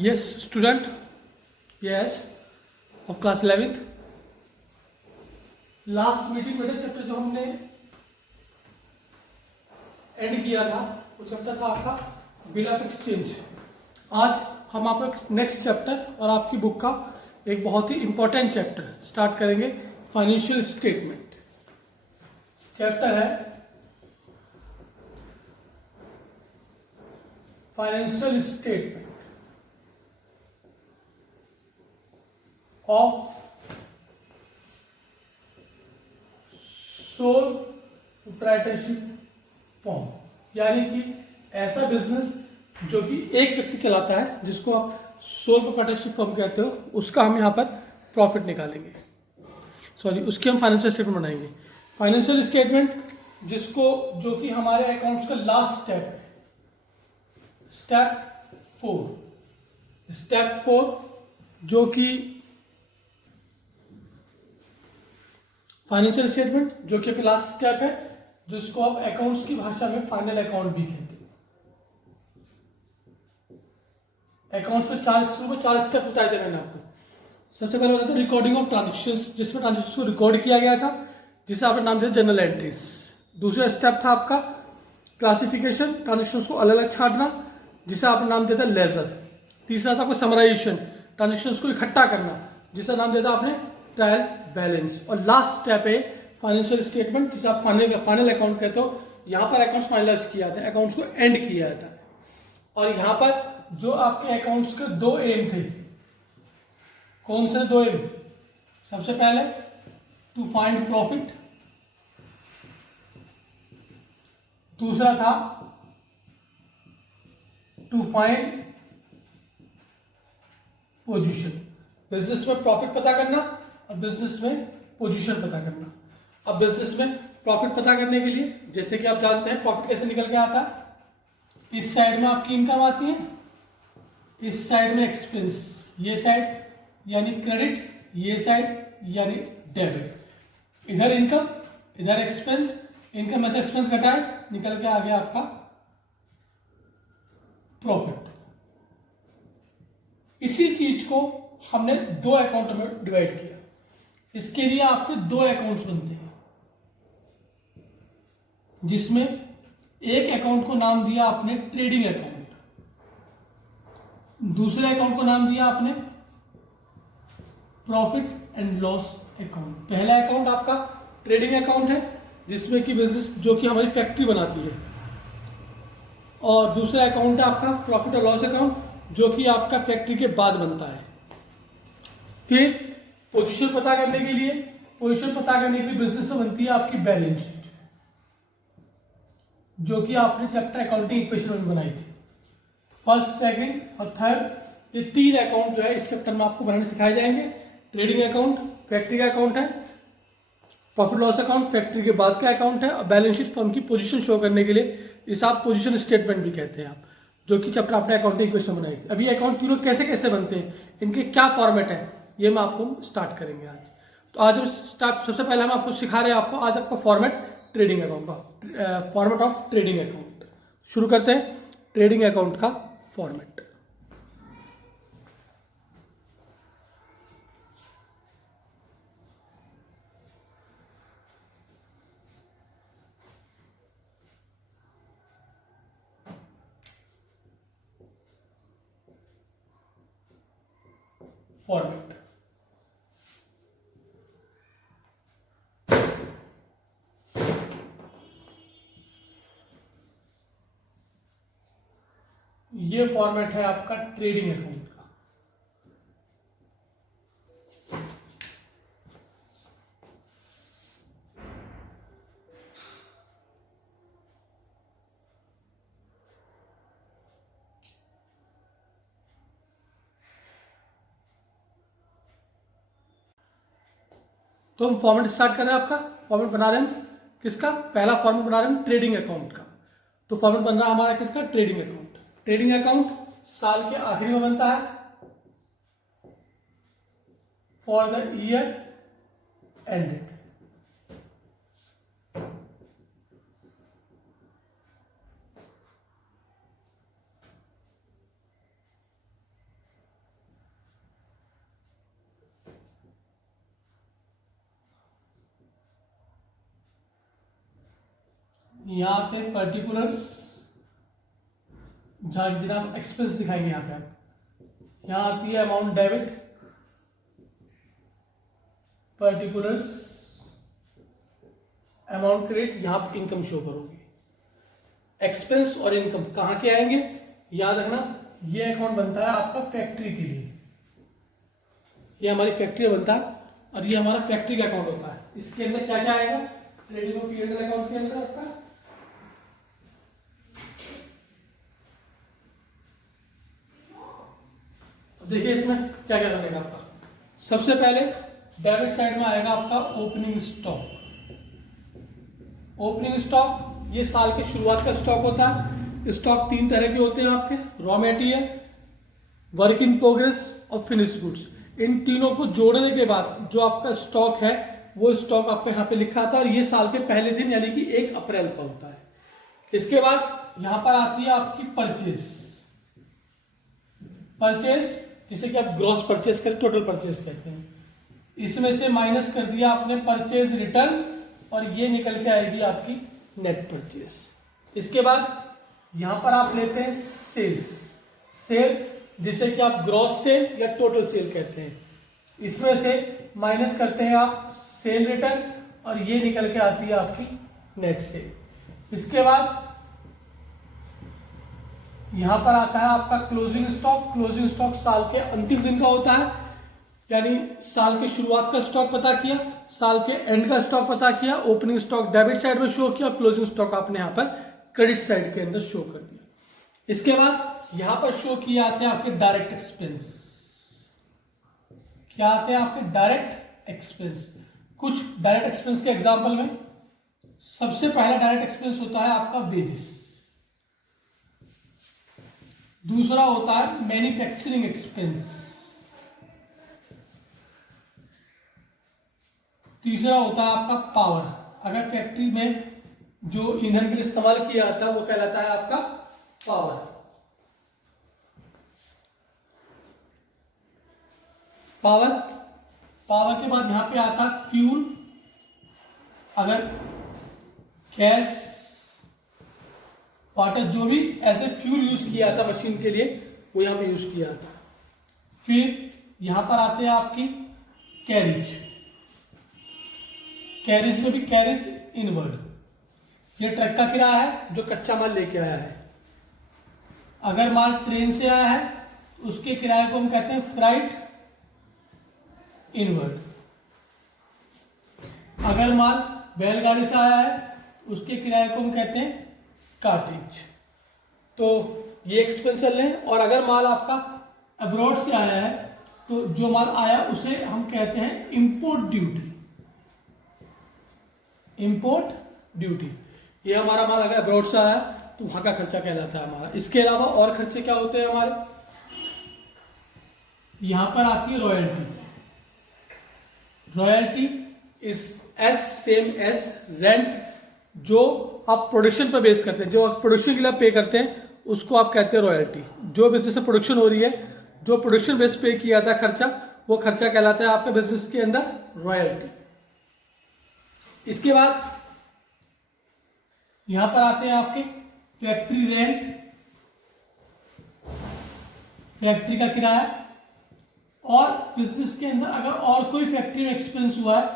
Yes, student. Yes, of class 11th. Last meeting में chapter जो हमने एंड किया था वो चैप्टर था आपका बिल ऑफ एक्सचेंज। आज हम आपका नेक्स्ट चैप्टर और आपकी बुक का एक बहुत ही इंपॉर्टेंट चैप्टर स्टार्ट करेंगे, फाइनेंशियल स्टेटमेंट। चैप्टर है financial statement of sole proprietorship form, यानी कि ऐसा बिजनेस जो कि एक व्यक्ति चलाता है, जिसको आप सोल प्रोप्राइटरशिप फॉर्म कहते हो, उसका हम यहाँ पर प्रॉफिट निकालेंगे। उसकी हम फाइनेंशियल स्टेटमेंट बनाएंगे। फाइनेंशियल स्टेटमेंट जिसको जो कि हमारे अकाउंट्स का लास्ट स्टेप है, स्टेप 4 जो कि फाइनेंशियल स्टेटमेंट जो कि आपका लास्ट स्टेप है, जिसको आप अकाउंट्स की भाषा में फाइनल अकाउंट भी कहते हैं। अकाउंट्स में चार स्टेप बताए थे मैंने आपको। सबसे पहले बताया था रिकॉर्डिंग ऑफ ट्रांजेक्शंस, जिसमें ट्रांजेक्शंस को रिकॉर्ड किया गया था, जिसे आपने नाम दिया जनरल एंट्रीज। दूसरा स्टेप था आपका क्लासिफिकेशन, ट्रांजेक्शंस को अलग अलग छांटना, जिसे आपने नाम दिया था लेजर। तीसरा था आपका समराइजेशन, ट्रांजेक्शंस को इकट्ठा करना, जिसका नाम दिया था आपने ट्रायल बैलेंस। और लास्ट स्टेप है फाइनेंशियल स्टेटमेंट, जिसे आप फाइनल अकाउंट कहते हो। यहाँ पर अकाउंट्स फाइनलाइज किया जाता है, अकाउंट्स को एंड किया जाता है। और यहाँ पर जो आपके अकाउंट्स के दो एम थे, कौन से दो एम? सबसे पहले टू फाइंड प्रॉफिट, दूसरा था टू फाइंड पोजीशन। बिजनेस में प्रॉफिट पता करना और बिजनेस में पोजीशन पता करना। अब बिजनेस में प्रॉफिट पता करने के लिए, जैसे कि आप जानते हैं प्रॉफिट कैसे निकल के आता है, इस साइड में आपकी इनकम आती है, इस साइड में एक्सपेंस, ये साइड यानी क्रेडिट, ये साइड यानी डेबिट। इधर इनकम, इधर एक्सपेंस, इनकम में से एक्सपेंस घटाए, निकल के आ गया आपका प्रॉफिट। इसी चीज को हमने दो अकाउंट में डिवाइड किया। इसके लिए आपके दो अकाउंट्स बनते हैं, जिसमें एक अकाउंट को नाम दिया आपने ट्रेडिंग अकाउंट, दूसरे अकाउंट को नाम दिया आपने प्रॉफिट एंड लॉस अकाउंट। पहला अकाउंट आपका ट्रेडिंग अकाउंट है, जिसमें कि बिजनेस जो कि हमारी फैक्ट्री बनाती है, और दूसरा अकाउंट है आपका प्रॉफिट और लॉस अकाउंट, जो कि आपका फैक्ट्री के बाद बनता है। फिर पोजीशन पता करने के लिए बिजनेस में बनती है आपकी बैलेंस शीट, जो कि आपने चैप्टर अकाउंटिंग इक्वेशन में बनाई थी। फर्स्ट, सेकंड और थर्ड, ये तीन अकाउंट जो है इस चैप्टर में आपको बनाने सिखाए जाएंगे। ट्रेडिंग अकाउंट फैक्ट्री का अकाउंट है, प्रॉफिट लॉस अकाउंट फैक्ट्री के बाद का अकाउंट है, और बैलेंस शीट फर्म की पोजीशन शो करने के लिए इसे आप पोजीशन स्टेटमेंट भी कहते हैं आप, जो कि चैप्टर आपने अकाउंटिंग इक्वेशन बनाई थी। अभी अकाउंट पूरे कैसे कैसे बनते हैं, इनके क्या फॉर्मेट है, ये मैं आपको स्टार्ट करेंगे आज। तो आज हम सबसे पहले हम आपको सिखा रहे हैं आपको आज आपका फॉर्मेट ट्रेडिंग अकाउंट का, फॉर्मेट ऑफ ट्रेडिंग अकाउंट। शुरू करते हैं ट्रेडिंग अकाउंट का फॉर्मेट। फॉर्मेट ये फॉर्मेट है आपका ट्रेडिंग अकाउंट का। तो हम फॉर्मेट स्टार्ट कर रहे हैं। आपका फॉर्मेट बना रहे हैं किसका? पहला फॉर्मेट बना रहे हैं ट्रेडिंग अकाउंट का। तो फॉर्मेट बन रहा है हमारा किसका? Trading account. ट्रेडिंग अकाउंट साल के आखिरी में बनता है, फॉर द ईयर एंडेड। यहाँ पे पर्टिकुलर्स, जहाँ जनाब एक्सपेंस दिखाएंगे यहाँ पे आप, यहाँ आती है amount debit, particulars, amount credit, यहाँ पे इनकम शो करोगे। एक्सपेंस और इनकम कहाँ के आएंगे, याद रखना, ये अकाउंट बनता है आपका फैक्ट्री के लिए, ये हमारी फैक्ट्री बनता है और ये हमारा फैक्ट्री का अकाउंट होता है। इसके अंदर क्या क्या आएगा, ट्रेडिंग और पीरियड अकाउंट के अंदर आपका देखिए इसमें क्या क्या बनेगा आपका। सबसे पहले डेबिट साइड में आएगा आपका ओपनिंग स्टॉक। ओपनिंग स्टॉक ये साल के शुरुआत का स्टॉक होता है। स्टॉक तीन तरह के होते हैं आपके, raw material, work in progress और फिनिश गुड्स। इन तीनों को जोड़ने के बाद जो आपका स्टॉक है वो स्टॉक आपको यहाँ पे लिखा था और ये साल के पहले दिन यानी कि 1 अप्रैल का होता है। इसके बाद यहां पर आती है आपकी परचेज। परचेज जिसे कि आप ग्रॉस परचेज करते, टोटल परचेज कहते हैं। इसमें से माइनस कर दिया आपने परचेज रिटर्न और ये निकल के आएगी आपकी नेट परचेज। इसके बाद यहां पर आप लेते हैं सेल्स। सेल्स जिसे कि आप ग्रॉस सेल या टोटल सेल कहते हैं। इसमें से माइनस करते हैं आप सेल रिटर्न और ये निकल के आती है आपकी नेट सेल। इसके बाद यहां पर आता है आपका क्लोजिंग स्टॉक। क्लोजिंग स्टॉक साल के अंतिम दिन का होता है, यानी साल के शुरुआत का स्टॉक पता किया, साल के एंड का स्टॉक पता किया। ओपनिंग स्टॉक डेबिट साइड में शो किया, क्लोजिंग स्टॉक आपने यहां पर क्रेडिट साइड के अंदर शो कर दिया। इसके बाद यहां पर शो किए आते हैं आपके डायरेक्ट एक्सपेंस। क्या आते हैं आपके डायरेक्ट एक्सपेंस। कुछ डायरेक्ट एक्सपेंस के एग्जांपल में सबसे पहला डायरेक्ट एक्सपेंस होता है आपका वेजेस, दूसरा होता है मैन्युफैक्चरिंग एक्सपेंस, तीसरा होता है आपका पावर। अगर फैक्ट्री में जो ईंधन के लिए इस्तेमाल किया जाता है वो कहलाता है आपका पावर। पावर के बाद यहां पे आता है फ्यूल। अगर गैस, वाटर, जो भी एज ए फ्यूल यूज किया जाता है मशीन के लिए वो यहां पे यूज किया जाता है। फिर यहां पर आते हैं आपकी कैरिज। कैरिज में भी कैरिज इनवर्ड, ये ट्रक का किराया है जो कच्चा माल लेके आया है। अगर माल ट्रेन से आया है उसके किराए को हम कहते हैं फ्राइट इनवर्ड। अगर माल बैलगाड़ी से आया है उसके किराए को हम कहते हैं कार्टेज। तो ये एक्सपेंस चल रहे हैं। और अगर माल आपका अब्रॉड से आया है तो जो माल आया उसे हम कहते हैं इंपोर्ट ड्यूटी। इंपोर्ट ड्यूटी, ये हमारा माल अगर अब्रॉड से आया तो वहां का खर्चा कहलाता है हमारा। इसके अलावा और खर्चे क्या होते हैं हमारे, यहां पर आती है royalty. Royalty is as same as rent, जो आप प्रोडक्शन पर बेस करते हैं, जो आप प्रोडक्शन के लिए पे करते हैं उसको आप कहते हैं रॉयल्टी। जो बिजनेस से प्रोडक्शन हो रही है, जो प्रोडक्शन बेस पे किया था खर्चा, वो खर्चा कहलाता है आपके बिजनेस के अंदर रॉयल्टी। इसके बाद यहां पर आते हैं आपके फैक्ट्री रेंट, फैक्ट्री का किराया। और बिजनेस के अंदर अगर और कोई फैक्ट्री में एक्सपेंस हुआ है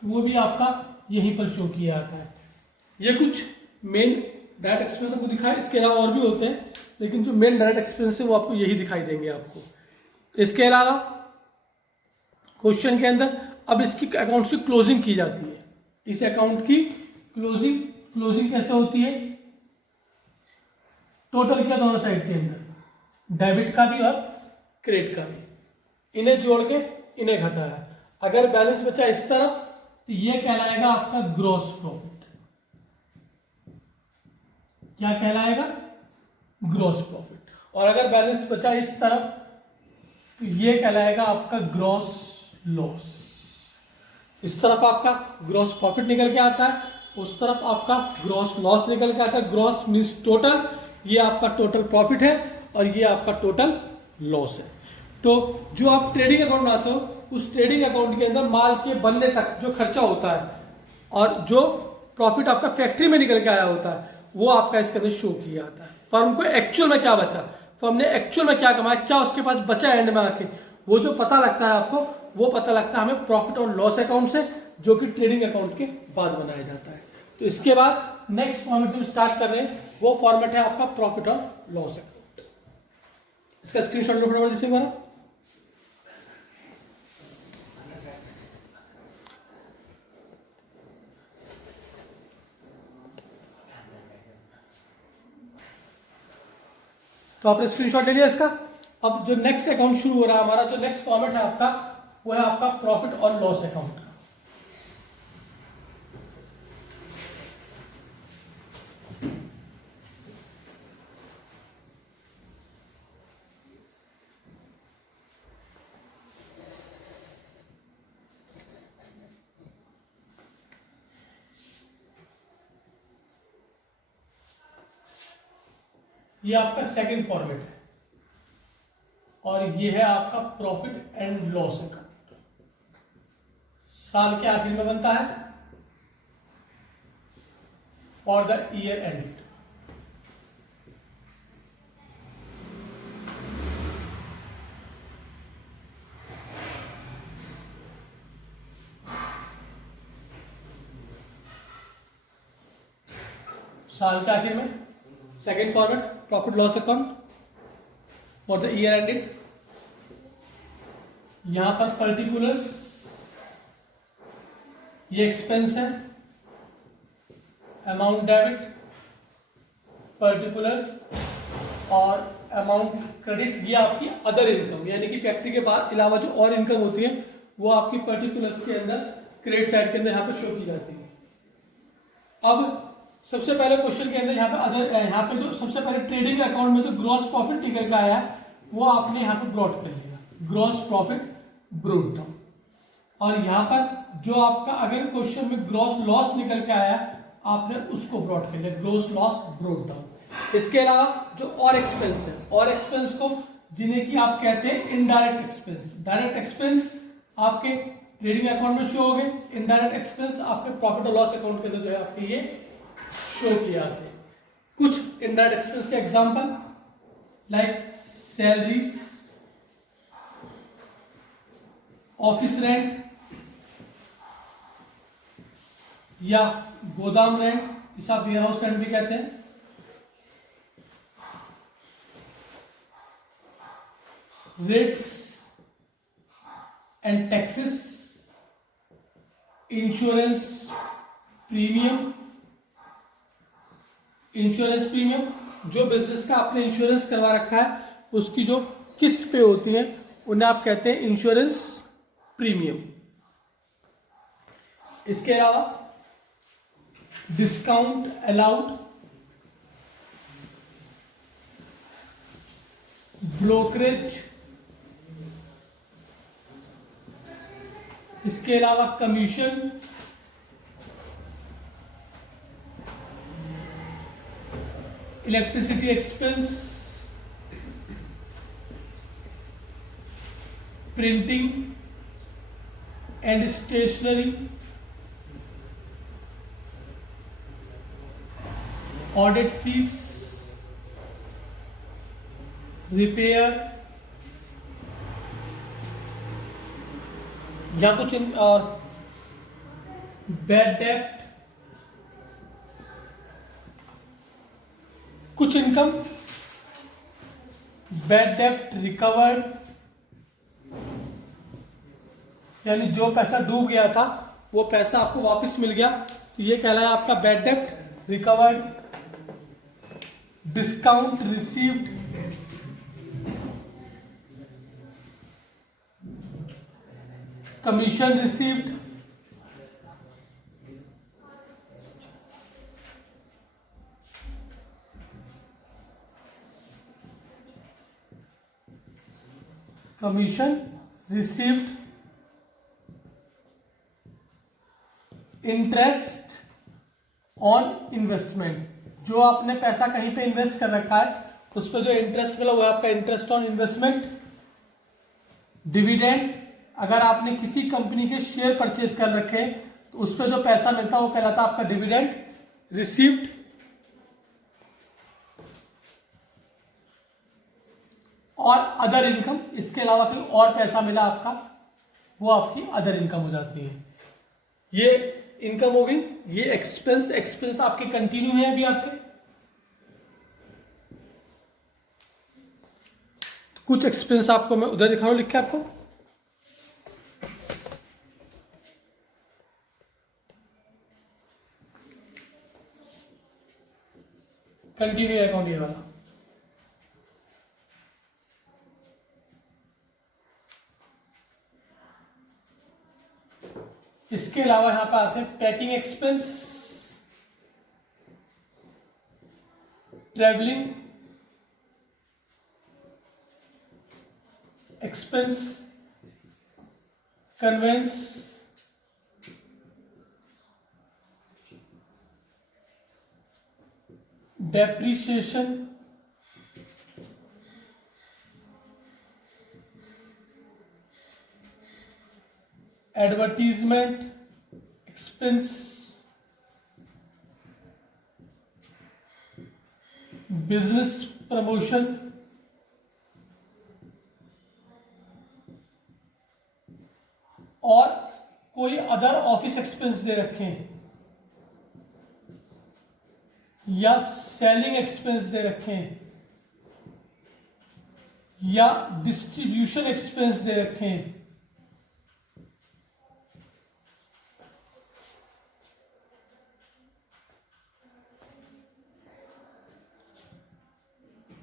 तो वो भी आपका यहीं पर शो किया जाता है। ये कुछ मेन डायरेक्ट एक्सपेंस आपको दिखाए, इसके अलावा और भी होते हैं लेकिन जो मेन डायरेक्ट एक्सपेंस है वो आपको यही दिखाई देंगे आपको। इसके अलावा क्वेश्चन के अंदर अब इसकी अकाउंट की क्लोजिंग की जाती है। इस अकाउंट की क्लोजिंग कैसे होती है, टोटल क्या दोनों साइड के अंदर, डेबिट का भी और क्रेडिट का भी, इन्हें जोड़ के इन्हें घटाया। अगर बैलेंस बचा इस तरफ तो ये कहलाएगा आपका ग्रॉस प्रॉफिट। क्या कहलाएगा, ग्रॉस प्रॉफिट। और अगर बैलेंस बचा इस तरफ तो ये कहलाएगा आपका ग्रॉस लॉस। इस तरफ आपका ग्रॉस प्रॉफिट निकल के आता है, उस तरफ आपका ग्रॉस लॉस निकल के आता है। ग्रॉस मीन्स टोटल, ये आपका टोटल प्रॉफिट है और ये आपका टोटल लॉस है। तो जो आप ट्रेडिंग अकाउंट बनाते हो उस ट्रेडिंग अकाउंट के अंदर माल के बनने तक जो खर्चा होता है और जो प्रॉफिट आपका फैक्ट्री में निकल के आया होता है वो आपका इसके अंदर शो किया जाता है। फर्म को एक्चुअल में क्या बचा, फर्म ने एक्चुअल में क्या कमाया, क्या उसके पास बचा एंड में आके, वो जो पता लगता है आपको, वो पता लगता है हमें प्रॉफिट और लॉस अकाउंट से, जो कि ट्रेडिंग अकाउंट के बाद बनाया जाता है। तो इसके बाद नेक्स्ट फॉर्मेट जो स्टार्ट कर रहे हैं वो फॉर्मेट है आपका प्रॉफिट और लॉस अकाउंट। इसका स्क्रीनशॉट लो फटाफट जिससे हमारा। तो आपने स्क्रीनशॉट ले लिया इसका। अब जो नेक्स्ट अकाउंट शुरू हो रहा है हमारा, जो नेक्स्ट फॉर्मेट है आपका, वो है आपका प्रॉफिट और लॉस अकाउंट। ये आपका सेकंड फॉर्मेट है और ये है आपका प्रॉफिट एंड लॉस अकाउंट। साल के आखिर में बनता है फॉर द ईयर एंड। साल के आखिर में second format profit loss account for the year ended. यहां पर पर्टिकुलर्स ये एक्सपेंस है, अमाउंट डेबिट, पर्टिकुलर्स और अमाउंट क्रेडिट, ये आपकी अदर इनकम, यानी कि फैक्ट्री के बाद अलावा जो और इनकम होती है वो आपकी पर्टिकुलर्स के अंदर क्रेडिट साइड के अंदर यहाँ पे शो की जाती है। अब सबसे पहले क्वेश्चन के अंदर यहाँ पे अदर, यहाँ पे जो सबसे पहले ट्रेडिंग अकाउंट में जो ग्रॉस प्रॉफिट निकल के आया है वो आपने यहाँ पे ब्रॉट कर लिया, ग्रॉस प्रॉफिट ब्रोट डाउन। और यहाँ पर जो आपका अगर क्वेश्चन में ग्रॉस लॉस निकल के आया आपने उसको ब्रॉट कर लिया, ग्रॉस लॉस ब्रोट डाउन। इसके अलावा जो और एक्सपेंस है, और एक्सपेंस को जिन्हें कि आप कहते हैं इनडायरेक्ट एक्सपेंस, डायरेक्ट एक्सपेंस आपके ट्रेडिंग अकाउंट में शो हो गए, इनडायरेक्ट एक्सपेंस आपके प्रॉफिट और लॉस अकाउंट के अंदर जो है आपके ये शो किए जाते हैं। कुछ इनडायरेक्ट एक्सपेंस के example like salaries, office rent या गोदाम रेंट, जिसे आप वेयर हाउस रेंट भी कहते हैं, rates and taxes, insurance premium, insurance premium जो बिजनेस का आपने इंश्योरेंस करवा रखा है उसकी जो किस्त पे होती है उन्हें आप कहते हैं इंश्योरेंस प्रीमियम। इसके अलावा डिस्काउंट अलाउड, ब्रोकरेज, इसके अलावा commission, electricity expense, printing and stationery, audit fees, repair या कुछ बैड डेट, कुछ इनकम, बैड डेट रिकवर्ड, यानी जो पैसा डूब गया था वो पैसा आपको वापस मिल गया, तो ये कहलाया आपका bad debt recovered. Discount received, commission received, commission received, interest on investment, जो आपने पैसा कहीं पे इन्वेस्ट कर रखा है उस पर जो इंटरेस्ट मिला वो है आपका इंटरेस्ट ऑन इन्वेस्टमेंट। डिविडेंड, अगर आपने किसी कंपनी के शेयर परचेज कर रखे हैं तो उस पर जो पैसा मिलता है वो कहलाता है आपका डिविडेंड रिसीव्ड। और अदर इनकम, इसके अलावा कोई और पैसा मिला आपका, वो आपकी अदर इनकम हो जाती है। ये इनकम हो गई। ये एक्सपेंस, एक्सपेंस आपके कंटिन्यू है अभी आपके। कुछ एक्सपेंस आपको मैं उधर दिखा रहा हूं लिख के आपको। कंटिन्यू अकाउंट ये वाला। इसके अलावा यहां पर आते हैं packing expense, travelling expense, conveyance, depreciation, advertisement expense, business promotion, और कोई अदर ऑफिस एक्सपेंस दे रखे हैं या सेलिंग एक्सपेंस दे रखे हैं या डिस्ट्रीब्यूशन एक्सपेंस दे रखे हैं।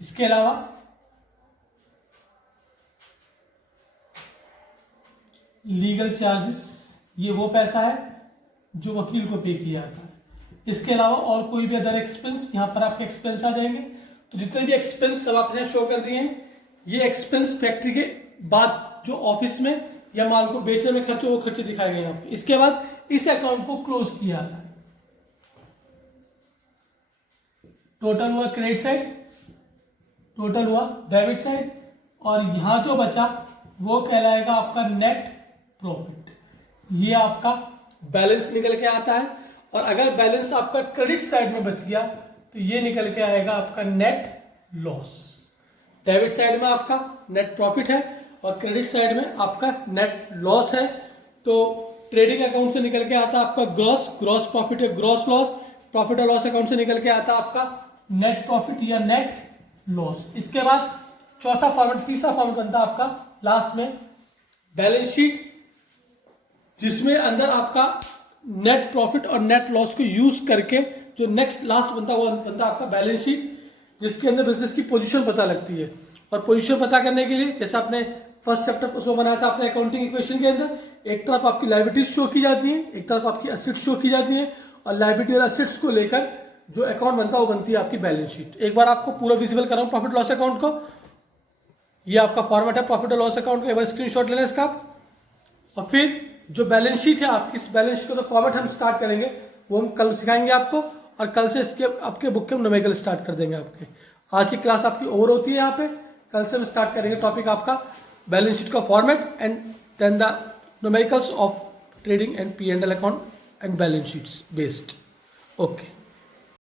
इसके अलावा लीगल चार्जेस, ये वो पैसा है जो वकील को पे किया जाता है। इसके अलावा और कोई भी अदर एक्सपेंस, यहां पर आपके एक्सपेंस आ जाएंगे। तो जितने भी एक्सपेंस सब आपने शो कर दिए हैं, ये एक्सपेंस फैक्ट्री के बाद जो ऑफिस में या माल को बेचने में खर्च, वो खर्चे दिखाए गए आपको। इसके बाद इस अकाउंट को क्लोज किया जाता है। टोटल हुआ क्रेडिट साइड, टोटल हुआ डेबिट साइड, और यहां जो बचा वो कहलाएगा आपका नेट प्रॉफिट। ये आपका बैलेंस निकल के आता है। और अगर बैलेंस आपका क्रेडिट साइड में बच गया तो ये निकल के आएगा आपका नेट लॉस। डेबिट साइड में आपका नेट प्रॉफिट है और क्रेडिट साइड में आपका नेट लॉस है। तो ट्रेडिंग अकाउंट से निकल के आता है आपका ग्रॉस, ग्रॉस प्रॉफिट है ग्रॉस लॉस। प्रॉफिट और लॉस अकाउंट से निकल के आता है आपका नेट प्रॉफिट या नेट लॉस। इसके बाद चौथा फॉर्मेट, तीसरा फॉर्मेट बनता है आपका लास्ट में बैलेंस शीट, जिसमें अंदर आपका नेट प्रॉफिट और नेट लॉस को यूज करके जो नेक्स्ट लास्ट बनता है वो बनता है आपका बैलेंस शीट, जिसके अंदर बिजनेस की पोजीशन पता लगती है। और पोजीशन पता करने के लिए जैसे आपने फर्स्ट चैप्टर उसमें बनाया था अपने अकाउंटिंग इक्वेशन के अंदर, एक तरफ आपकी लायबिलिटीज शो की जाती है, एक तरफ आपकी असेट्स शो की जाती है, और लायबिलिटी और असेट्स को लेकर जो अकाउंट बनता है वो बनती है आपकी बैलेंस शीट। एक बार आपको पूरा विजिबल कर रहा हूँ प्रॉफिट लॉस अकाउंट को। ये आपका फॉर्मेट है प्रॉफिट और लॉस अकाउंट का, एक बार स्क्रीनशॉट लेना इसका। और फिर जो बैलेंस शीट है आपकी, इस बैलेंस शीट का जो फॉर्मेट हम स्टार्ट करेंगे वो हम कल सिखाएंगे आपको, और कल से इसके आपके बुक के हम न्यूमेरिकल स्टार्ट कर देंगे आपके। आज की क्लास आपकी ओवर होती है यहाँ पे, कल से हम स्टार्ट करेंगे टॉपिक आपका बैलेंस शीट का format and then the numericals of trading and P&L account and balance sheets based. Okay.